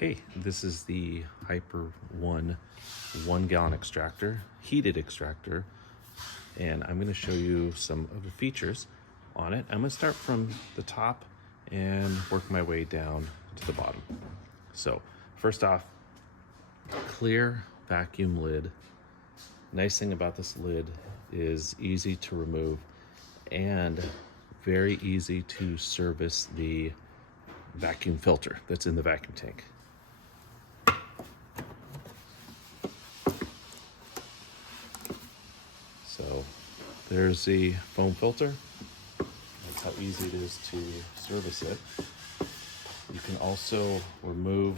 Hey, this is the HyperOne 1 gallon extractor, heated extractor, and I'm going to show you some of the features on it. I'm going to start from the top and work my way down to the bottom. So first off, clear vacuum lid. Nice thing about this lid is easy to remove and very easy to service the vacuum filter that's in the vacuum tank. So there's the foam filter. That's how easy it is to service it. You can also remove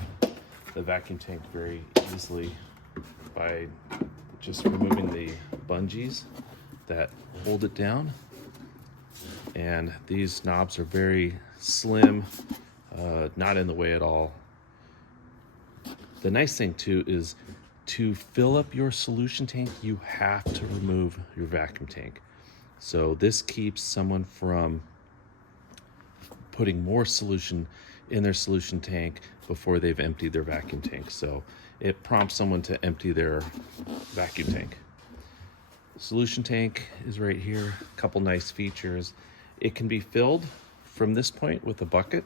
the vacuum tank very easily by just removing the bungees that hold it down. And these knobs are very slim, not in the way at all. The nice thing too is to fill up your solution tank, you have to remove your vacuum tank. So this keeps someone from putting more solution in their solution tank before they've emptied their vacuum tank. So it prompts someone to empty their vacuum tank. Solution tank is right here. A couple nice features. It can be filled from this point with a bucket.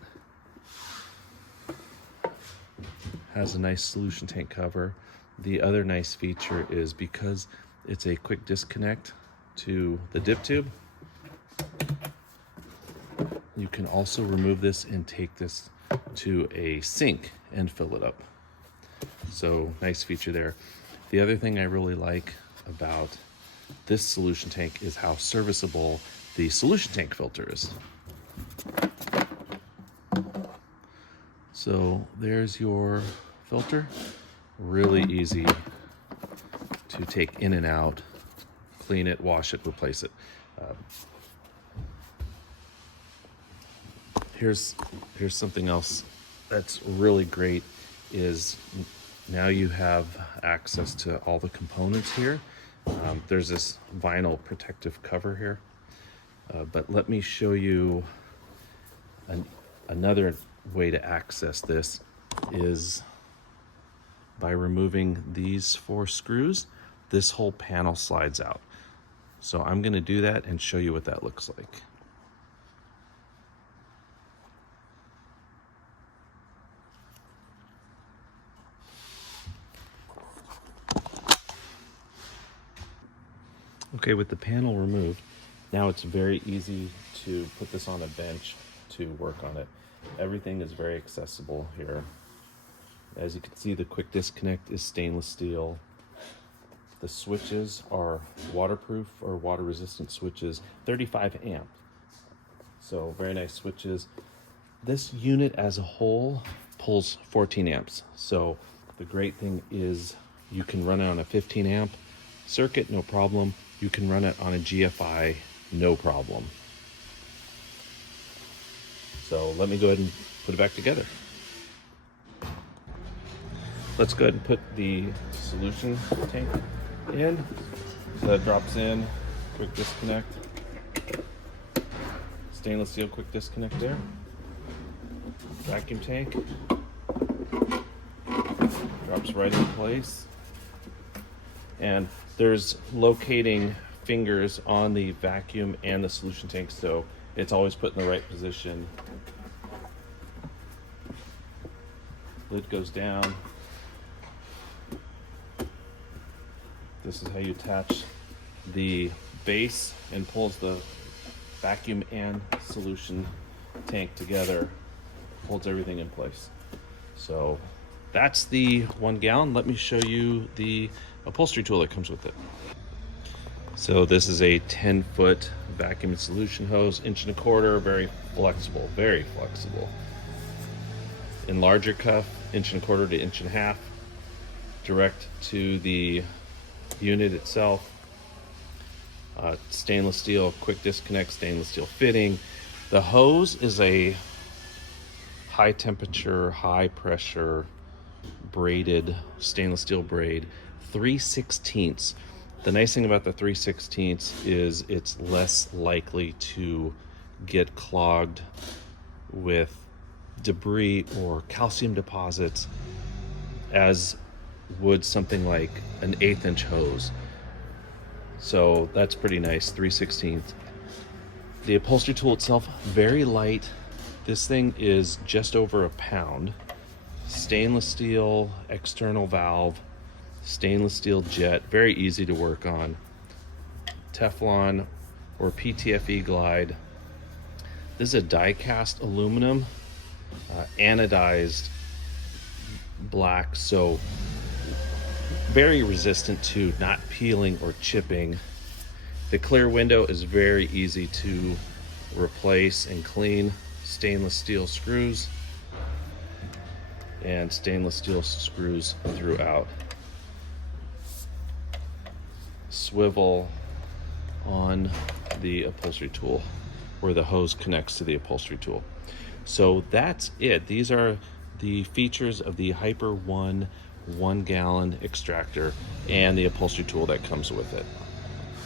Has a nice solution tank cover. The other nice feature is because it's a quick disconnect to the dip tube, you can also remove this and take this to a sink and fill it up. So nice feature there. The other thing I really like about this solution tank is how serviceable the solution tank filter is. So there's your filter. Really easy to take in and out, clean it, wash it, replace it. Here's something else that's really great is now you have access to all the components here. There's this vinyl protective cover here, but let me show you another way to access this is by removing these 4 screws. This whole panel slides out. So I'm going to do that and show you what that looks like. Okay, with the panel removed, now it's very easy to put this on a bench to work on it. Everything is very accessible here. As you can see, the quick disconnect is stainless steel. The switches are waterproof or water resistant switches, 35 amp. So very nice switches. This unit as a whole pulls 14 amps. So the great thing is you can run it on a 15 amp circuit, no problem. You can run it on a GFI, no problem. So let me go ahead and put it back together. Let's go ahead and put the solution tank in. So that drops in, quick disconnect. Stainless steel quick disconnect there. Vacuum tank. Drops right in place. And there's locating fingers on the vacuum and the solution tank, so it's always put in the right position. Lid goes down. This is how you attach the base and pulls the vacuum and solution tank together, holds everything in place. So that's the 1 gallon. Let me show you the upholstery tool that comes with it. So this is a 10-foot vacuum and solution hose, 1.25 inch, very flexible, very flexible. Enlarger cuff, 1.25 inch to 1.5 inch, direct to the unit itself. Stainless steel quick disconnect, stainless steel fitting. The hose is a high temperature, high pressure braided stainless steel braid, 3/16. The nice thing about the 3/16 is it's less likely to get clogged with debris or calcium deposits as would something like an 1/8 inch hose. So that's pretty nice, 3/16. The upholstery tool itself, very light. This thing is just over a pound. Stainless steel external valve, stainless steel jet, very easy to work on. Teflon or PTFE glide. This is a die cast aluminum, anodized black, so very resistant to not peeling or chipping. The clear window is very easy to replace and clean. Stainless steel screws and stainless steel screws throughout. Swivel on the upholstery tool where the hose connects to the upholstery tool. So that's it. These are the features of the HyperOne 1 gallon extractor and the upholstery tool that comes with it.